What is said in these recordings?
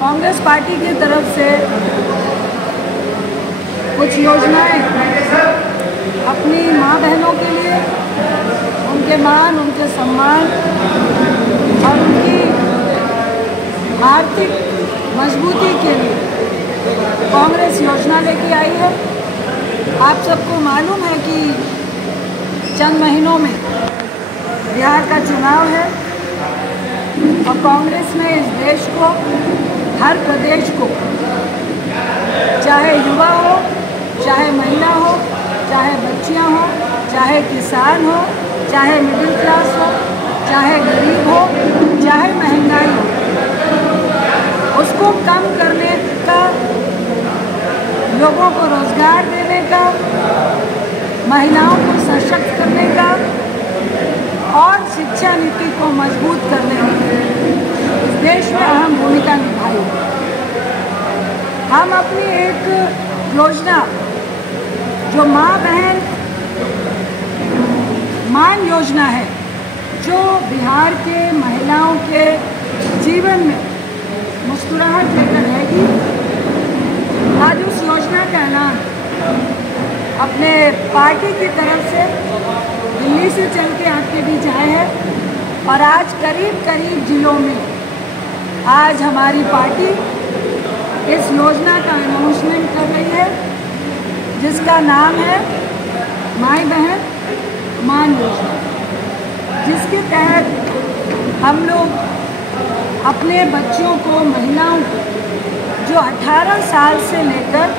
Congress party की तरफ से कुछ योजनाएं अपनी माँ बहनों के लिए, उनके मान, उनके सम्मान और उनकी आर्थिक मजबूती के लिए कांग्रेस योजना लेके आई है। आप सबको मालूम है कि चंद महीनों में बिहार का चुनाव है और कांग्रेस ने इस देश को, हर प्रदेश को, चाहे युवा हो, चाहे महिला हो, चाहे बच्चियां हो, चाहे किसान हो, चाहे मिडिल क्लास हो, चाहे गरीब हो, चाहे महंगाई हो, उसको कम करने का, लोगों को रोजगार देने का, महिलाओं को सशक्त करने का और शिक्षा नीति को मजबूत करने में इस देश में अहम भूमिका निभाई। हम अपनी एक योजना जो माँ बहन मान योजना है, जो बिहार के महिलाओं के जीवन में मुस्कुराहट लेकर रहेगी, आज उस योजना का ऐलान अपने पार्टी की तरफ से दिल्ली से चल के आपके बीच आए हैं और आज करीब जिलों में आज हमारी पार्टी इस योजना का अनाउंसमेंट कर रही है, जिसका नाम है माई बहन मान योजना, जिसके तहत हम लोग अपने बच्चों को, महिलाओं को जो 18 साल से लेकर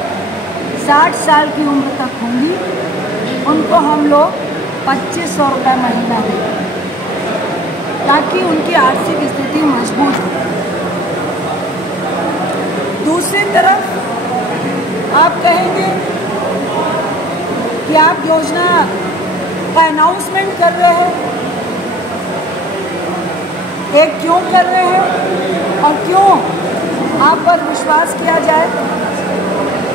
60 साल की उम्र तक होंगी, उनको हम लोग 2500 रुपये महीना दें, ताकि उनकी आर्थिक स्थिति मजबूत हो। दूसरी तरफ आप कहेंगे कि आप योजना का अनाउंसमेंट कर रहे हैं, एक क्यों कर रहे हैं और क्यों आप पर विश्वास किया जाए,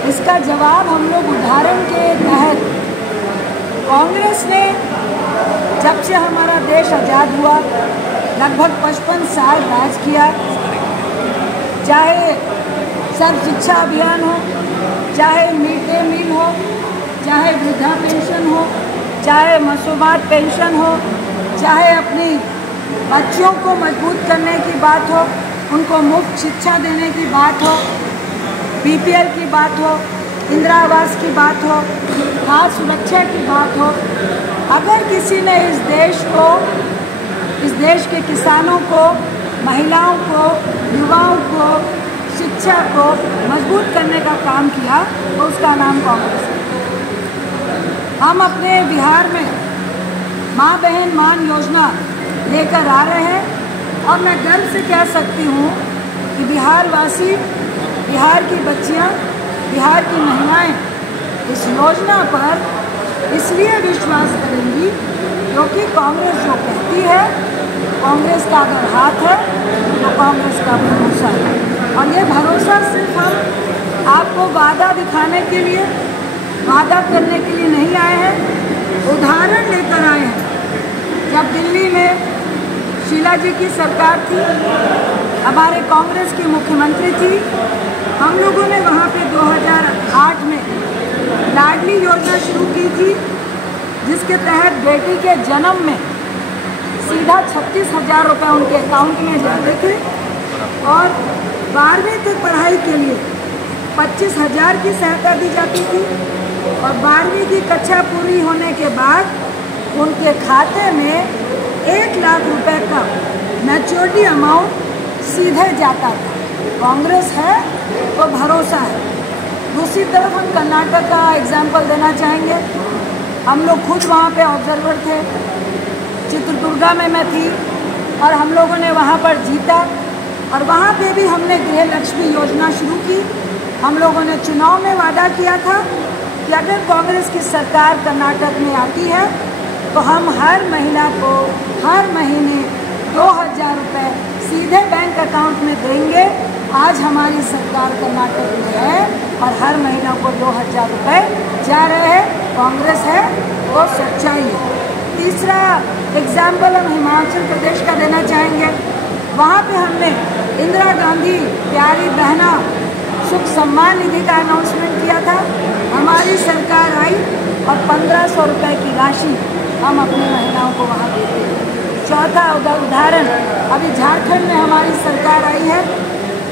इसका जवाब हम लोग उदाहरण के तहत, कांग्रेस ने जब से हमारा देश आज़ाद हुआ लगभग 55 साल राज किया, चाहे सर्व शिक्षा अभियान हो, चाहे मिड डे मील हो, चाहे वृद्धा पेंशन हो, चाहे मसूमात पेंशन हो, चाहे अपनी बच्चियों को मजबूत करने की बात हो, उनको मुफ्त शिक्षा देने की बात हो, बीपीएल की बात हो, इंदिरा आवास की बात हो, खाद्य सुरक्षा की बात हो, अगर किसी ने इस देश को, इस देश के किसानों को, महिलाओं को, युवाओं को, शिक्षा को मजबूत करने का काम किया तो उसका नाम कांग्रेस है। हम अपने बिहार में माँ बहन मान योजना लेकर आ रहे हैं और मैं गर्व से कह सकती हूँ कि बिहार वासी, बिहार की बच्चियाँ, बिहार की महिलाएं इस योजना पर इसलिए विश्वास करेंगी क्योंकि कांग्रेस जो कहती है, कांग्रेस का अगर हाथ है तो कांग्रेस का भरोसा है। और ये भरोसा सिर्फ हम आपको वादा दिखाने के लिए, वादा करने के लिए नहीं आए हैं, उदाहरण लेकर आए हैं। जब दिल्ली में शीला जी की सरकार थी, हमारे कांग्रेस की मुख्यमंत्री थी, हम लोगों ने वहाँ पे 2008 में लाडली योजना शुरू की थी, जिसके तहत बेटी के जन्म में सीधा 36,000 रुपये उनके अकाउंट में जाते थे और 12वीं तक पढ़ाई के लिए 25,000 की सहायता दी जाती थी और 12वीं की कक्षा पूरी होने के बाद उनके खाते में 1 लाख रुपए का मैच्योरिटी अमाउंट सीधे जाता था। कांग्रेस है तो भरोसा है। दूसरी तरफ हम कर्नाटक का एग्जाम्पल देना चाहेंगे। हम लोग खुद वहाँ पे ऑब्जर्वर थे, चित्रदुर्गा में मैं थी और हम लोगों ने वहाँ पर जीता और वहाँ पे भी हमने गृह लक्ष्मी योजना शुरू की। हम लोगों ने चुनाव में वादा किया था कि अगर कांग्रेस की सरकार कर्नाटक में आती है तो हम हर महिला को हर महीने 2,000 रुपये सीधे बैंक अकाउंट में देंगे। आज हमारी सरकार कर्नाटक में है और हर महीना को 2,000 रुपये जा रहे हैं। कांग्रेस है वो सच्चाई है। तीसरा एग्जाम्पल हम हिमाचल प्रदेश का देना चाहेंगे। वहाँ पे हमने इंदिरा गांधी प्यारी बहना सुख सम्मान निधि का अनाउंसमेंट किया था। हमारी सरकार आई और 1500 रुपये की राशि हम अपनी महिलाओं को वहाँ देते हैं। चौथा उदाहरण, अभी झारखंड में हमारी सरकार आई है,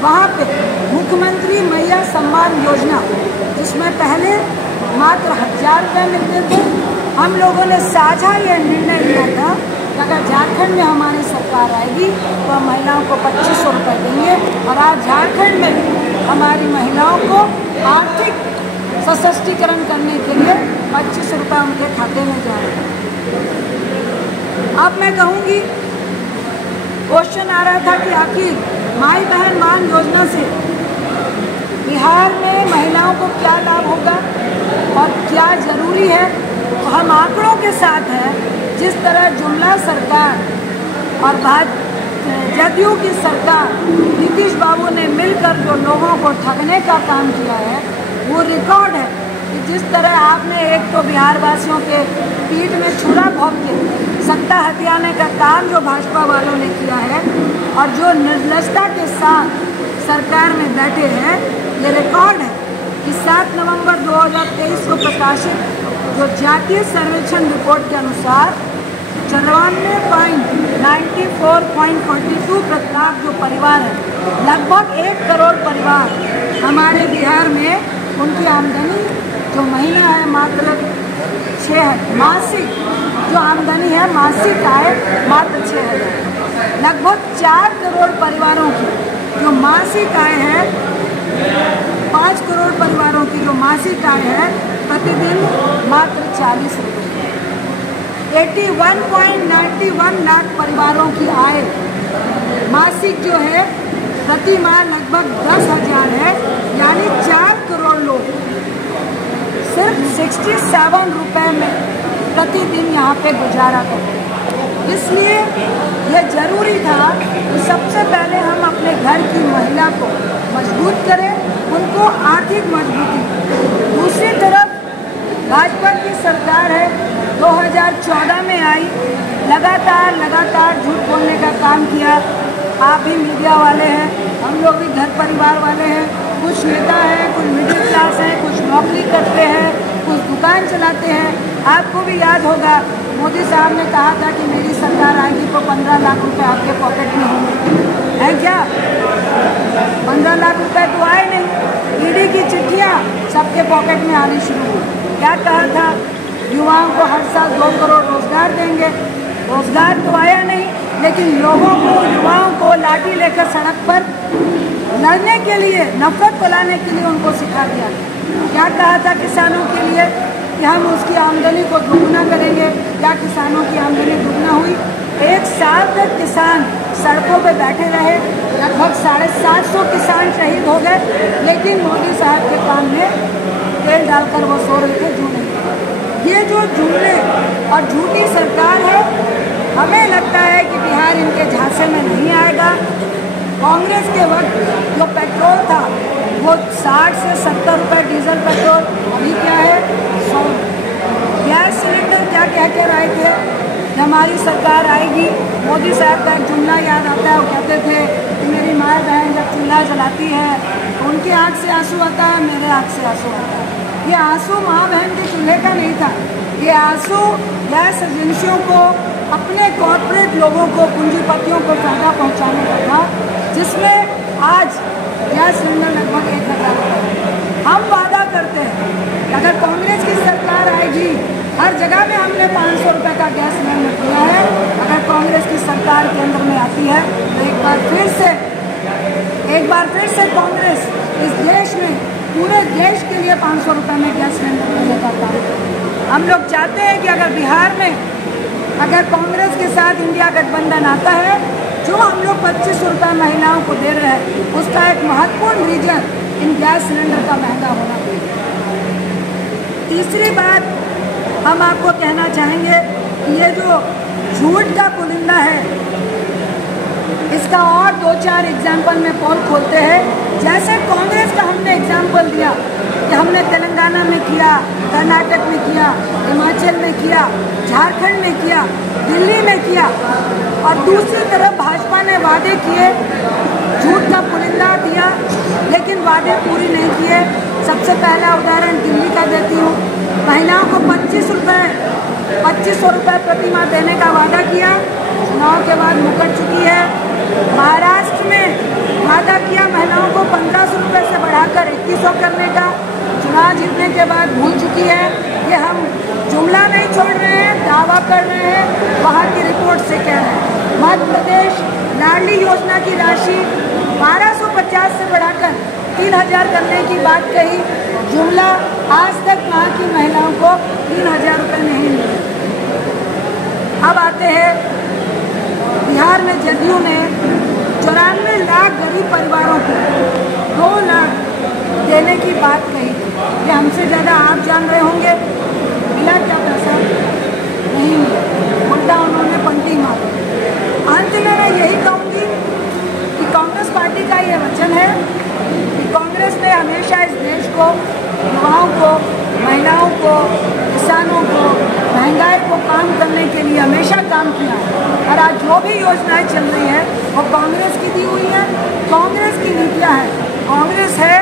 वहाँ पे मुख्यमंत्री मैया सम्मान योजना, जिसमें पहले मात्र 1000 रुपये मिलते थे। हम लोगों ने साझा यह निर्णय लिया था कि अगर झारखंड में हमारी सरकार आएगी तो हम महिलाओं को 2500 रुपये देंगे। और आज झारखंड में हमारी महिलाओं को आर्थिक सशक्तिकरण करने के लिए 2500 रुपये उनके खाते में जा रहे हैं। अब मैं कहूँगी, क्वेश्चन आ रहा था कि आखिर माई बहन मान योजना से बिहार में महिलाओं को क्या लाभ होगा और क्या ज़रूरी है। तो हम आंकड़ों के साथ हैं। जिस तरह जुमला सरकार और जदयू की सरकार नीतीश बाबू ने मिलकर जो लोगों को ठगने का काम किया है, वो रिकॉर्ड है कि जिस तरह आपने एक तो बिहार वासियों के पीठ में छुरा भोंक के सत्ता हथियाने का काम जो भाजपा वालों ने किया है और जो निर्लजता के साथ सरकार में बैठे हैं, ये रिकॉर्ड है कि 7 नवंबर 2023 को प्रकाशित जो जातीय सर्वेक्षण रिपोर्ट के अनुसार 94.42% जो परिवार है, लगभग 1 करोड़ परिवार हमारे बिहार में, उनकी आमदनी जो महीना है मात्र 6,000, मासिक जो आमदनी है मासिक आय मात्र 6,000। लगभग 4 करोड़ परिवारों की जो मासिक आय है, 5 करोड़ परिवारों की जो मासिक आय है प्रतिदिन मात्र 40 रुपये। 81.91 लाख परिवारों की आय मासिक जो है प्रति माह लगभग 10,000 है, यानी 4 करोड़ लोग सिर्फ 67 रुपये में प्रतिदिन यहाँ पे गुजारा करते हैं। इसलिए यह ज़रूरी था कि सबसे पहले हम अपने घर की महिला को मजबूत करें, उनको आर्थिक मजबूती। दूसरी तरफ भाजपा की सरकार है, 2014 में आई, लगातार झूठ बोलने का काम किया। आप भी मीडिया वाले हैं, हम लोग भी घर परिवार वाले हैं, कुछ नेता हैं, कुछ मिडिल क्लास हैं, कुछ नौकरी करते हैं, कुछ दुकान चलाते हैं। आपको भी याद होगा मोदी साहब ने कहा था कि मेरी सरकार आएगी तो 15 लाख रुपए आपके पॉकेट में होंगे। है क्या? 15 लाख रुपए तो आए नहीं। ईडी की चिट्ठियाँ सबके पॉकेट में आनी शुरू हुई। क्या कहा था? युवाओं को हर साल 2 करोड़ रोजगार देंगे। रोजगार तो आया नहीं, लेकिन लोगों को, युवाओं को लाठी लेकर सड़क पर लड़ने के लिए, नफरत फैलाने के लिए उनको सिखा दिया। क्या कहा था किसानों के लिए कि हम उसकी आमदनी को दुगना करेंगे। क्या किसानों की आमदनी दुगना हुई? 1 साल तक किसान सड़कों पर बैठे रहे, लगभग 750 किसान शहीद हो गए, लेकिन मोदी साहब के कान में तेल डालकर वो सो रहे थे जूने। ये जो जुमले और झूठी सरकार है, हमें लगता है कि बिहार इनके झांसे में नहीं आएगा। कांग्रेस के वक्त जो पेट्रोल था वो 60 से 70 रुपये डीजल पेट्रोल, अभी क्या है 100। गैस सिलेंडर क्या कह के आए थे कि हमारी सरकार आएगी। मोदी साहब का एक जुमला याद आता है, वो कहते थे कि मेरी माँ बहन जब चूल्हा जलाती है तो उनकी आँख से आंसू आता है, मेरे आँख से आंसू आता है। ये आंसू माँ बहन के चूल्हे का नहीं था, ये आंसू गैस एजेंसियों को, अपने कॉर्पोरेट लोगों को, पूंजीपतियों को फायदा पहुँचाने का था, जिसमें आज गैस सिलेंडर लगभग 1,000 रुपये। हम वादा करते हैं कि अगर कांग्रेस की सरकार आएगी, हर जगह में हमने 500 रुपये का गैस सिलेंडर दिया है। अगर कांग्रेस की सरकार केंद्र में आती है तो एक बार फिर से कांग्रेस इस देश में, पूरे देश के लिए 500 रुपये में गैस सिलेंडर देने का काम करें। हम लोग चाहते हैं कि अगर बिहार में अगर कांग्रेस के साथ इंडिया गठबंधन आता है, जो हम लोग 2500 रुपये महिलाओं को दे रहे हैं, उसका एक महत्वपूर्ण रीजन इन गैस सिलेंडर का महंगा होना चाहिए। तीसरी बात हम आपको कहना चाहेंगे कि ये जो झूठ का पुलिंदा है, इसका और 2-4 एग्जाम्पल में पोल खोलते हैं। जैसे कांग्रेस का हमने एग्जाम्पल दिया कि हमने तेलंगाना में किया, कर्नाटक में किया, हिमाचल में किया, झारखंड में किया, दिल्ली में किया, और दूसरी तरफ भाजपा ने वादे किए झूठ का पुलिंदा दिया, लेकिन वादे पूरी नहीं किए। सबसे पहला उदाहरण दिल्ली का देती हूँ। महिलाओं को 2500 रुपये प्रति माह देने का वादा किया, चुनाव के बाद मुकर चुकी है। महाराष्ट्र में वादा किया महिलाओं को 1500 रुपये से बढ़ाकर 2100 करने का, चुनाव जीतने के बाद भूल चुकी है। ये हम जुमला नहीं छोड़ रहे हैं, दावा कर रहे हैं, वहाँ की रिपोर्ट से कह रहे हैं। मध्य प्रदेश लाडली योजना की राशि 1250 से बढ़ाकर 3000 करने की बात कही, जुमला। आज तक वहाँ की महिलाओं को 3000 रुपये नहीं मिले। अब आते हैं बिहार में जदयू ने 94 लाख गरीब परिवारों को 2 लाख देने की बात कही थी। ये हमसे ज़्यादा आप जान रहे होंगे। मिला क्या पैसा? नहीं मिला, उल्टा उन्होंने पंटी मारी। अंत में मैं यही कहूँगी कि कांग्रेस पार्टी का ये वचन है कि कांग्रेस ने हमेशा इस देश को, युवाओं को, महिलाओं को, किसानों को, महंगाई को काम करने के लिए हमेशा काम किया है। और आज जो भी योजनाएं चल रही है वो कांग्रेस की दी हुई है, कांग्रेस की नीतियाँ हैं। कांग्रेस है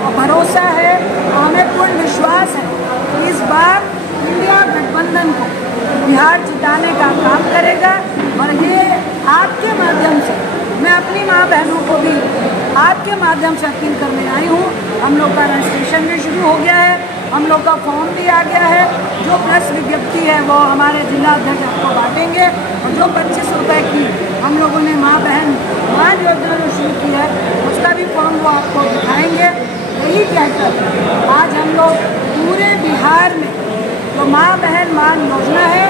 और भरोसा है, हमें पूर्ण विश्वास है कि इस बार इंडिया गठबंधन को बिहार जिताने का काम करेगा। और ये आपके माध्यम से मैं अपनी माँ बहनों को भी आपके माध्यम से अपील करने आई हूँ। हम लोग का रजिस्ट्रेशन भी शुरू हो गया है, हम लोग का फॉर्म भी आ गया है। जो प्रेस विज्ञप्ति है वो हमारे जिला अध्यक्ष आपको बांटेंगे। और जो 25 रुपये की हम लोगों ने माँ बहन मान योजना जो शुरू की है उसका भी फॉर्म वो आपको दिखाएंगे। यही कहकर आज हम लोग पूरे बिहार में जो माँ बहन मान योजना है,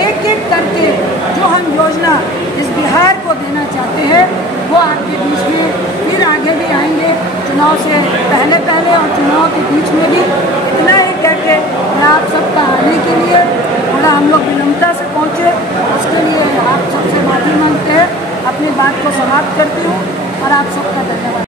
एक एक करके जो हम योजना इस बिहार को देना चाहते हैं वो आपके बीच में फिर आगे भी आएंगे। चुनाव से पहले और चुनाव के बीच में भी इतना ही कहते मैं आप सबका आने के लिए थोड़ा हम लोग विलंबता से पहुँचे, उसके लिए आप सबसे माफ़ी मांगते हैं। अपनी बात को समाप्त करती हूँ और आप सबका धन्यवाद।